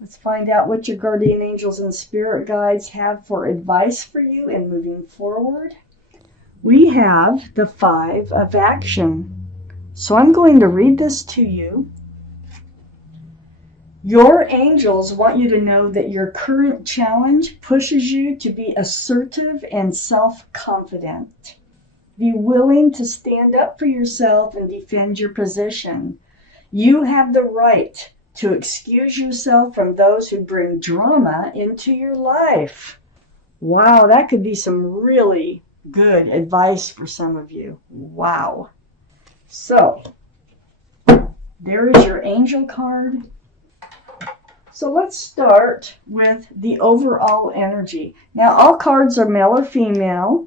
Let's find out what your guardian angels and spirit guides have for advice for you in moving forward. We have the Five of Action. So I'm going to read this to you. Your angels want you to know that your current challenge pushes you to be assertive and self-confident. Be willing to stand up for yourself and defend your position. You have the right to excuse yourself from those who bring drama into your life. Wow, that could be some really good advice for some of you. Wow. So, there is your angel card. So let's start with the overall energy. Now, all cards are male or female.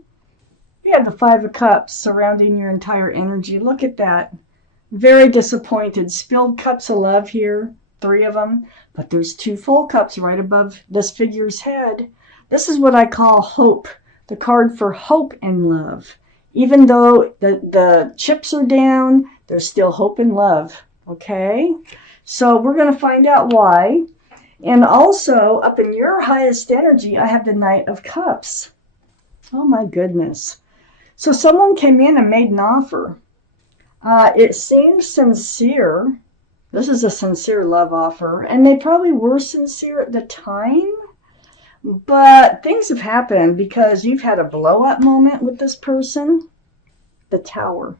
You have the Five of Cups surrounding your entire energy. Look at that. Very disappointed. Spilled cups of love here. 3 of them. But there's 2 full cups right above this figure's head. This is what I call hope. The card for hope and love. Even though the chips are down, there's still hope and love. Okay? So we're going to find out why. And also, up in your highest energy, I have the Knight of Cups. Oh my goodness. So someone came in and made an offer. It seems sincere. This is a sincere love offer. And they probably were sincere at the time. But things have happened because you've had a blow-up moment with this person. The Tower.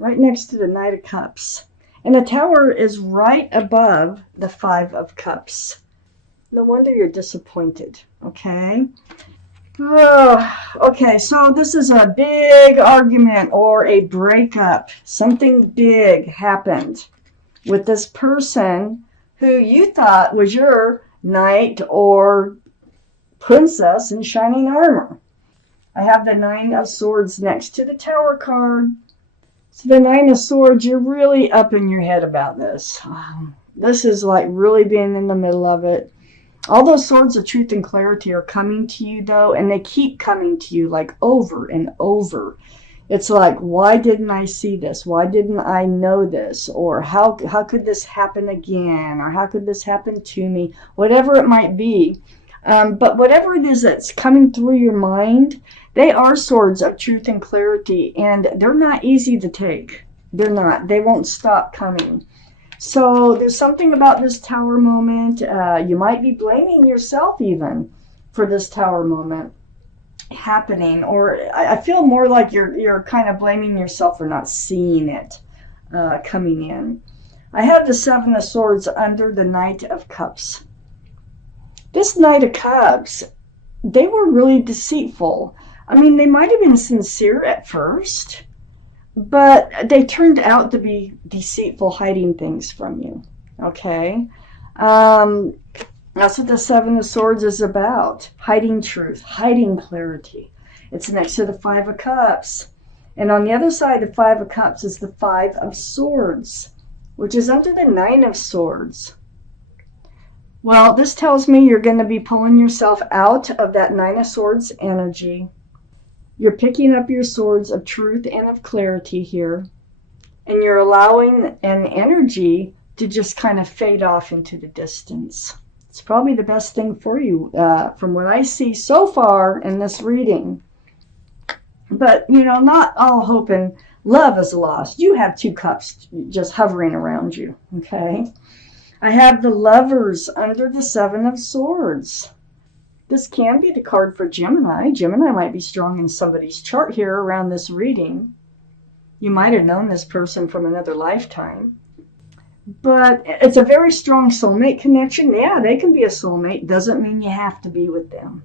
Right next to the Knight of Cups. And the Tower is right above the Five of Cups. No wonder you're disappointed. Okay? Okay, so this is a big argument or a breakup. Something big happened with this person who you thought was your knight or princess in shining armor. I have the Nine of Swords next to the Tower card. So the Nine of Swords, you're really up in your head about this. This is like really being in the middle of it. All those swords of truth and clarity are coming to you, though, and they keep coming to you like over and over. It's like, why didn't I see this? Why didn't I know this? Or how could this happen again? Or how could this happen to me? Whatever it might be. But whatever it is that's coming through your mind, they are swords of truth and clarity, and they're not easy to take. They're not. They won't stop coming. So there's something about this Tower moment. You might be blaming yourself even for this Tower moment happening, or I feel more like you're kind of blaming yourself for not seeing it coming in. I have the Seven of Swords under the Knight of Cups. This Knight of Cups, they were really deceitful. I mean, they might have been sincere at first, but they turned out to be deceitful, hiding things from you. Okay? That's what the Seven of Swords is about. Hiding truth, hiding clarity. It's next to the Five of Cups. And on the other side of the Five of Cups is the Five of Swords, which is under the Nine of Swords. Well, this tells me you're going to be pulling yourself out of that Nine of Swords energy. You're picking up your swords of truth and of clarity here. And you're allowing an energy to just kind of fade off into the distance. It's probably the best thing for you from what I see so far in this reading. But, you know, not all hope and love is lost. You have 2 cups just hovering around you, okay? I have the Lovers under the Seven of Swords. This can be the card for Gemini. Gemini might be strong in somebody's chart here around this reading. You might have known this person from another lifetime. But it's a very strong soulmate connection. Yeah, they can be a soulmate. Doesn't mean you have to be with them.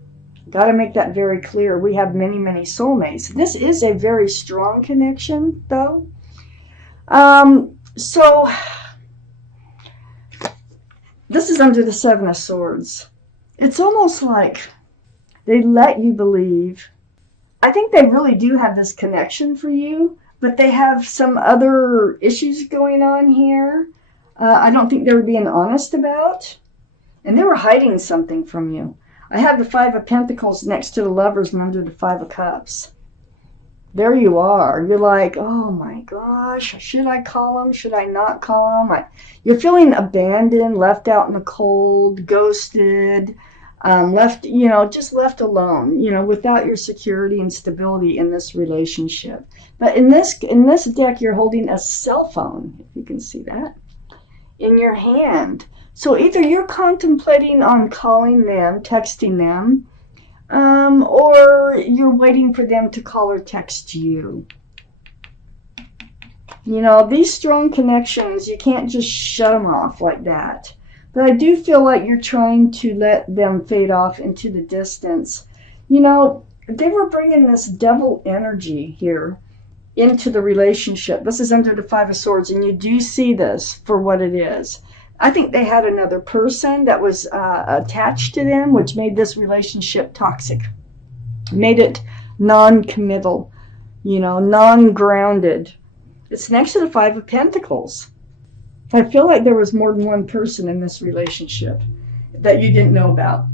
Got to make that very clear. We have many, many soulmates. This is a very strong connection, though. So this is under the Seven of Swords. It's almost like they let you believe. I think they really do have this connection for you, but they have some other issues going on here. I don't think they were being honest about. And they were hiding something from you. I have the Five of Pentacles next to the Lovers and under the Five of Cups. there you are. You're like, oh my gosh, should I call him? Should I not call him? You're feeling abandoned, left out in the cold, ghosted, left, just left alone, without your security and stability in this relationship. But in this deck, you're holding a cell phone, if you can see that, in your hand. So either you're contemplating on calling them, texting them, or you're waiting for them to call or text you. These strong connections, you can't just shut them off like that. But I do feel like you're trying to let them fade off into the distance. They were bringing this devil energy here into the relationship. This is under the Five of Swords, and you do see this for what it is. I think they had another person that was attached to them, which made this relationship toxic. Made it non-committal, non-grounded. It's next to the Five of Pentacles. I feel like there was more than one person in this relationship that you didn't know about.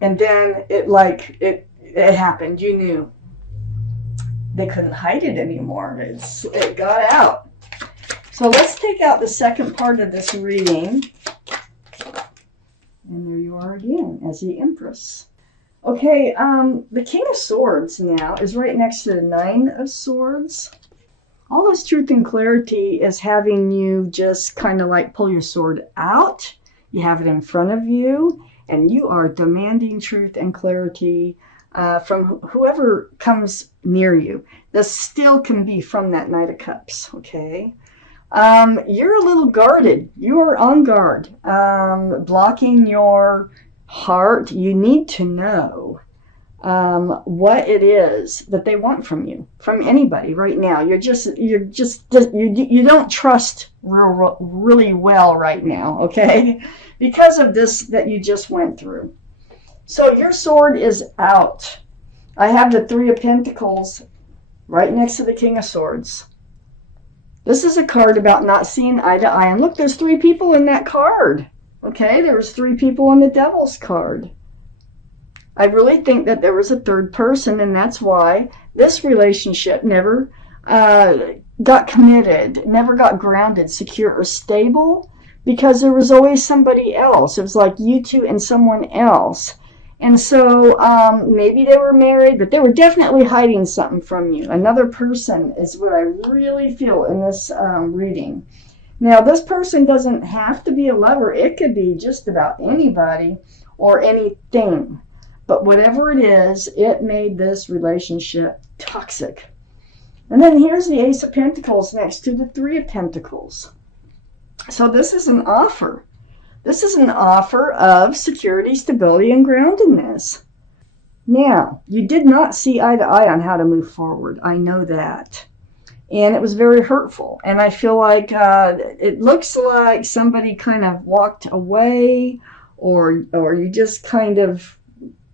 And then it happened. You knew. They couldn't hide it anymore. It got out. So let's take out the second part of this reading. And there you are again as the Empress. Okay, the King of Swords now is right next to the Nine of Swords. All this truth and clarity is having you just kind of like pull your sword out. You have it in front of you, and you are demanding truth and clarity from whoever comes near you. This still can be from that Knight of Cups, okay? You're a little guarded. You are on guard, blocking your heart. You need to know what it is that they want from you, from anybody right now. You don't trust really well right now, okay? Because of this that you just went through. So your sword is out. I have the Three of Pentacles right next to the King of Swords. This is a card about not seeing eye to eye. And look, there's three people in that card. Okay, there was three people on the Devil's card. I really think that there was a third person, and that's why this relationship never got committed, never got grounded, secure, or stable, because there was always somebody else. It was like you two and someone else. And so maybe they were married, but they were definitely hiding something from you. Another person is what I really feel in this reading. Now, this person doesn't have to be a lover. It could be just about anybody or anything. But whatever it is, it made this relationship toxic. And then here's the Ace of Pentacles next to the Three of Pentacles. So this is an offer. This is an offer of security, stability, and groundedness. Now, you did not see eye to eye on how to move forward. I know that. And it was very hurtful. And I feel like it looks like somebody kind of walked away, or you just kind of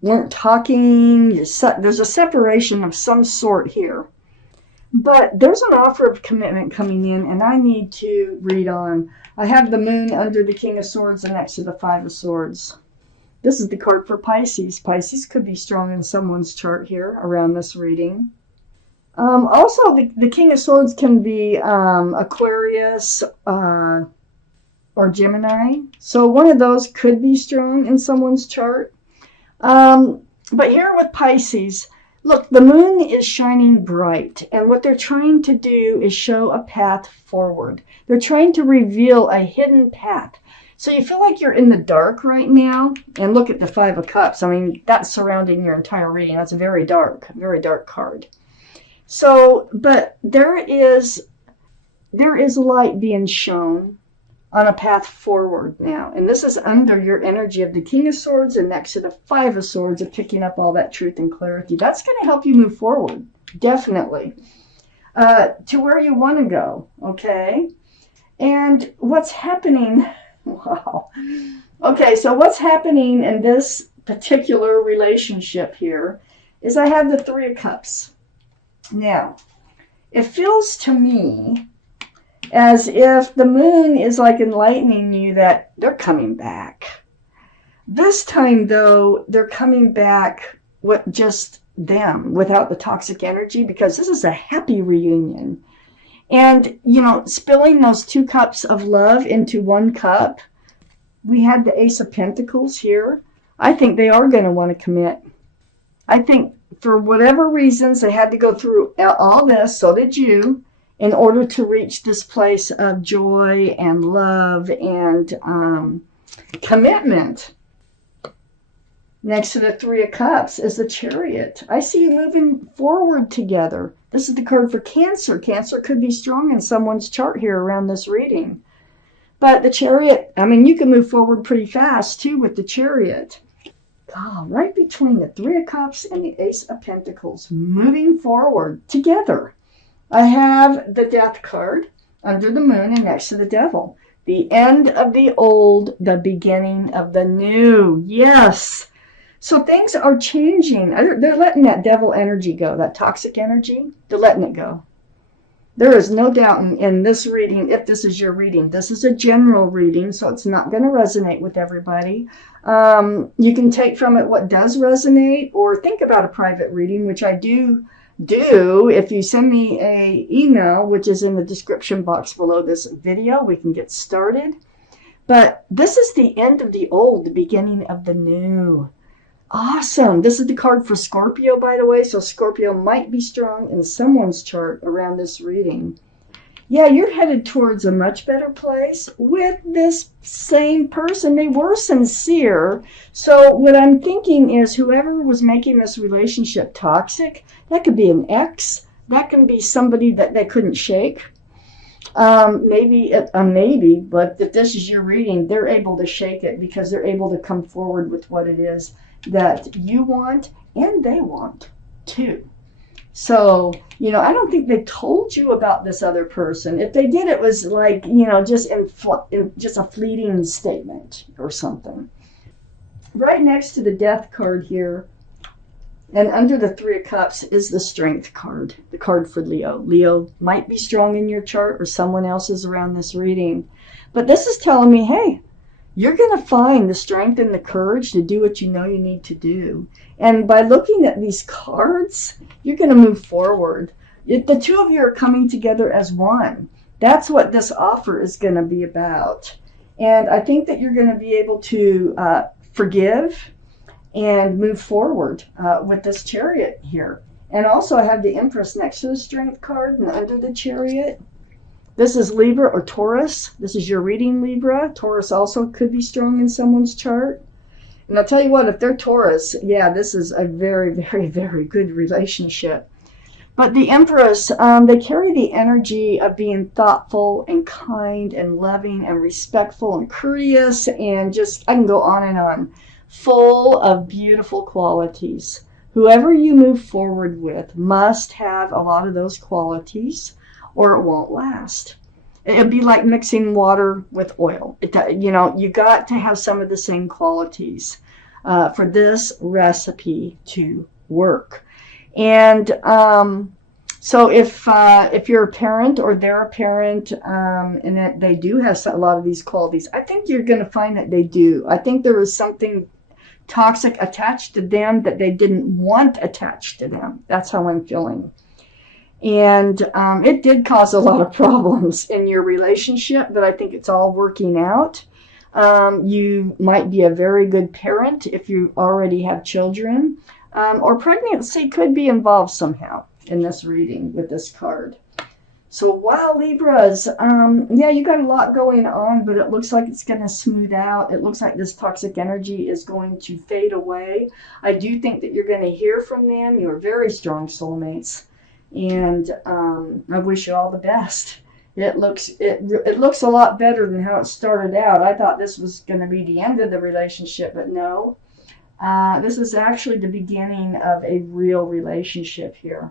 weren't talking. There's a separation of some sort here. But there's an offer of commitment coming in, and I need to read on. I have the Moon under the King of Swords and next to the Five of Swords. This is the card for Pisces. Pisces could be strong in someone's chart here around this reading. Also, the King of Swords can be Aquarius or Gemini. So one of those could be strong in someone's chart. But here with Pisces, look, the moon is shining bright, and what they're trying to do is show a path forward. They're trying to reveal a hidden path. So you feel like you're in the dark right now, and look at the Five of Cups. I mean, that's surrounding your entire reading. That's a very dark card. So, but there is light being shown on a path forward now. And this is under your energy of the King of Swords and next to the Five of Swords of picking up all that truth and clarity. That's going to help you move forward, definitely, to where you want to go, okay? And what's happening, wow. Okay, so what's happening in this particular relationship here is I have the Three of Cups. Now, it feels to me as if the moon is like enlightening you that they're coming back. This time, though, they're coming back with just them without the toxic energy, because this is a happy reunion. And, spilling those 2 cups of love into 1 cup, we had the Ace of Pentacles here. I think they are going to want to commit. I think for whatever reasons they had to go through all this, so did you, in order to reach this place of joy and love and commitment. Next to the 3 of Cups is the Chariot. I see you moving forward together. This is the card for Cancer. Cancer could be strong in someone's chart here around this reading. But the Chariot, you can move forward pretty fast too with the Chariot. Right between the 3 of Cups and the Ace of Pentacles, moving forward together. I have the Death card under the Moon and next to the Devil. The end of the old, the beginning of the new. Yes. So things are changing. They're letting that devil energy go, that toxic energy. They're letting it go. There is no doubt in this reading, if this is your reading, this is a general reading, so it's not going to resonate with everybody. You can take from it what does resonate, or think about a private reading, which I do if you send me a email, which is in the description box below this video. We can get started. But this is the end of the old, the beginning of the new. Awesome. This is the card for Scorpio, by the way. So Scorpio might be strong in someone's chart around this reading. Yeah, you're headed towards a much better place with this same person. They were sincere. So what I'm thinking is whoever was making this relationship toxic, that could be an ex. That can be somebody that they couldn't shake. Maybe, but if this is your reading, they're able to shake it because they're able to come forward with what it is that you want and they want too. So, I don't think they told you about this other person. If they did, it was like, just a fleeting statement or something. Right next to the Death card here, and under the 3 of Cups is the Strength card, the card for Leo. Leo might be strong in your chart or someone else's around this reading. But this is telling me, hey, you're going to find the strength and the courage to do what you know you need to do. And by looking at these cards, you're going to move forward. The 2 of you are coming together as one. That's what this offer is going to be about. And I think that you're going to be able to forgive and move forward with this Chariot here. And also I have the Empress next to the Strength card and under the Chariot. This is Libra or Taurus. This is your reading, Libra. Taurus also could be strong in someone's chart. And I'll tell you what, if they're Taurus, yeah, this is a very, very, very good relationship. But the Empress, they carry the energy of being thoughtful and kind and loving and respectful and courteous and just, I can go on and on, full of beautiful qualities. Whoever you move forward with must have a lot of those qualities, or it won't last. It'd be like mixing water with oil. You got to have some of the same qualities for this recipe to work. And so if you're a parent or they're a parent and that they do have a lot of these qualities, I think you're going to find that they do. I think there was something toxic attached to them that they didn't want attached to them. That's how I'm feeling. And it did cause a lot of problems in your relationship, but I think it's all working out. You might be a very good parent if you already have children, or pregnancy could be involved somehow in this reading with this card. So wow, Libras, yeah, you got a lot going on, but it looks like it's going to smooth out. It looks like this toxic energy is going to fade away. I do think that you're going to hear from them. You're very strong soulmates. And I wish you all the best. It looks a lot better than how it started out. I thought this was going to be the end of the relationship, but no. This is actually the beginning of a real relationship here.